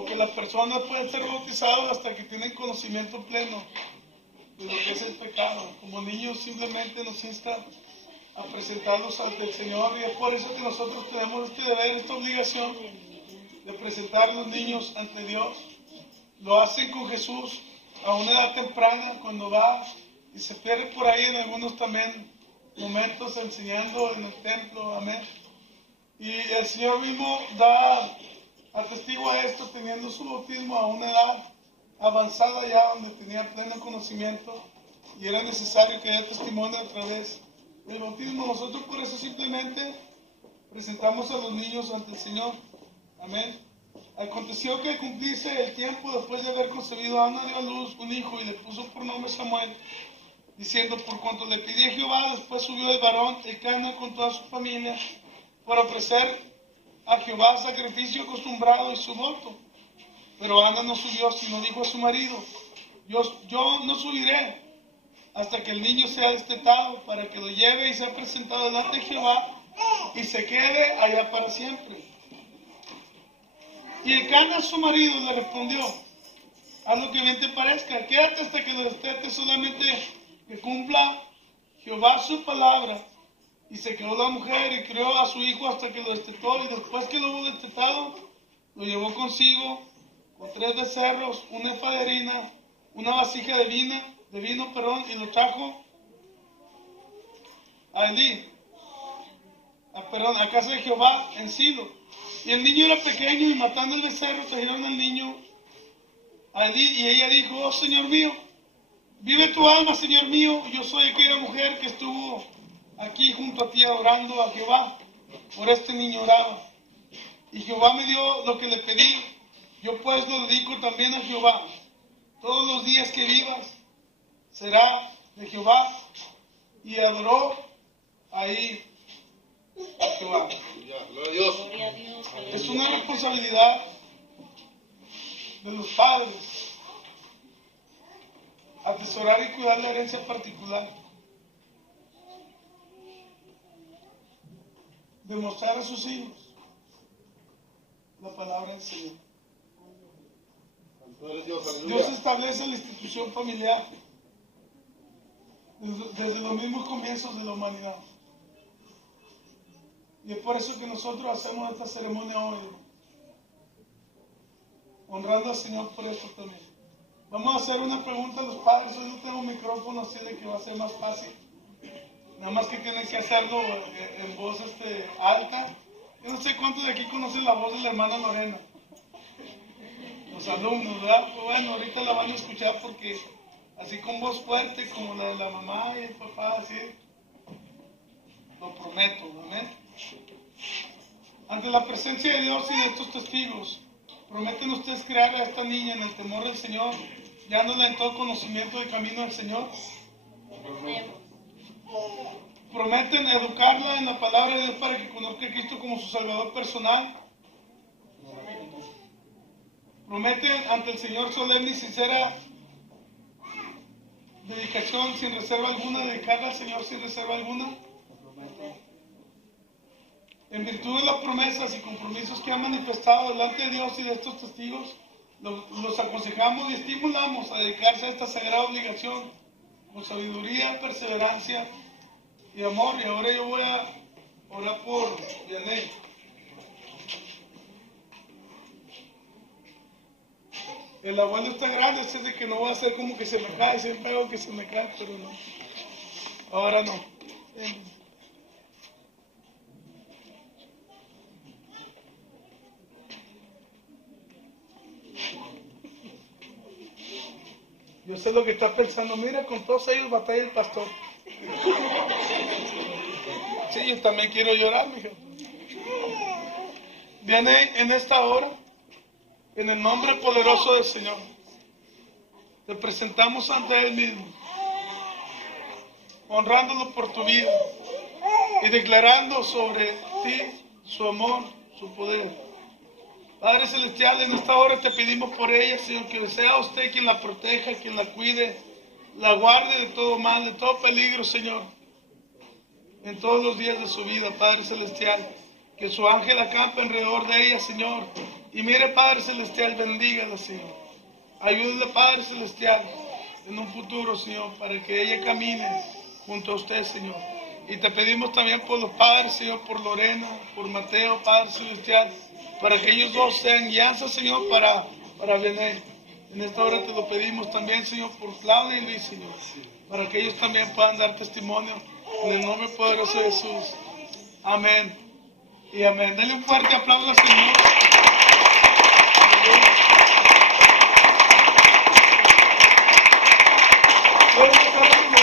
porque las personas pueden ser bautizadas hasta que tienen conocimiento pleno de lo que es el pecado. Como niños simplemente nos insta a presentarlos ante el Señor, y es por eso que nosotros tenemos este deber, esta obligación de presentar a los niños ante Dios. Lo hacen con Jesús a una edad temprana, cuando va y se pierde por ahí en algunos también momentos enseñando en el templo, amén. Y el Señor mismo da atestigua esto teniendo su bautismo a una edad avanzada ya, donde tenía pleno conocimiento y era necesario que haya testimonio a través del bautismo. Nosotros por eso simplemente presentamos a los niños ante el Señor, amén. Aconteció que cumplirse el tiempo, después de haber concebido, Ana dio a luz un hijo y le puso por nombre Samuel, diciendo: por cuanto le pedí a Jehová. Después subió el varón Elcana con toda su familia para ofrecer a Jehová sacrificio acostumbrado y su voto. Pero Ana no subió, sino dijo a su marido: yo no subiré hasta que el niño sea destetado, para que lo lleve y sea presentado delante de Jehová y se quede allá para siempre. Y Elcana, su marido, le respondió: haz lo que bien te parezca, quédate hasta que lo destete, solamente que cumpla Jehová su palabra. Y se quedó la mujer y crió a su hijo hasta que lo destetó, y después que lo hubo destetado, lo llevó consigo con 3 becerros, una efa de harina, una vasija de vino, y lo trajo a Elí, a casa de Jehová en Silo. Y el niño era pequeño, y matando el becerro trajeron al niño a Elí, y ella dijo: oh Señor mío, vive tu alma, Señor mío, yo soy aquella mujer que estuvo aquí junto a ti adorando a Jehová. Por este niño oraba, y Jehová me dio lo que le pedí. Yo pues lo dedico también a Jehová. Todos los días que vivas será de Jehová. Y adoró ahí a Jehová. Gloria a Dios. Es una responsabilidad de los padres atesorar y cuidar la herencia particular, demostrar a sus hijos la palabra del Señor. Dios establece la institución familiar desde los mismos comienzos de la humanidad. Y es por eso que nosotros hacemos esta ceremonia hoy, honrando al Señor por esto también. Vamos a hacer una pregunta a los padres. Hoy no tengo micrófono, así de que va a ser más fácil. Nada más que tienen que hacerlo en voz alta. Yo no sé cuántos de aquí conocen la voz de la hermana Lorena. Los alumnos, ¿verdad? Pues bueno, ahorita la van a escuchar, porque así con voz fuerte como la de la mamá y el papá, así, lo prometo, amén. Ante la presencia de Dios y de estos testigos, ¿prometen ustedes crear a esta niña en el temor del Señor, guiándola en todo conocimiento del camino del Señor? ¿Prometen educarla en la palabra de Dios para que conozca a Cristo como su Salvador personal? ¿Prometen ante el Señor solemne y sincera dedicación, sin reserva alguna, dedicarla al Señor sin reserva alguna? En virtud de las promesas y compromisos que han manifestado delante de Dios y de estos testigos, los aconsejamos y estimulamos a dedicarse a esta sagrada obligación con sabiduría, perseverancia y amor. Y ahora yo voy a orar por Vianey. El abuelo está grande, así de que no va a hacer como que se me cae, siempre hago que se me cae, pero no. Ahora no. Yo sé lo que está pensando. Mira, con todos ellos batalla el pastor. Sí, yo también quiero llorar, mija. Viene en esta hora, en el nombre poderoso del Señor, te presentamos ante Él mismo, honrándolo por tu vida y declarando sobre ti su amor, su poder. Padre Celestial, en esta hora te pedimos por ella, Señor, que sea usted quien la proteja, quien la cuide, la guarde de todo mal, de todo peligro, Señor, en todos los días de su vida, Padre Celestial. Que su ángel acampe alrededor de ella, Señor, Y mire, Padre Celestial, bendígala, Señor. Ayúdale, Padre Celestial, en un futuro, Señor, para que ella camine junto a usted, Señor. Y te pedimos también por los padres, Señor, por Lorena, por Mateo, Padre Celestial, para que ellos dos sean guianza, Señor, para Bené. En esta hora te lo pedimos también, Señor, por Claudia y Luis, Señor, para que ellos también puedan dar testimonio en el nombre poderoso de Jesús. Amén y amén. Dale un fuerte aplauso al Señor. Pueden estar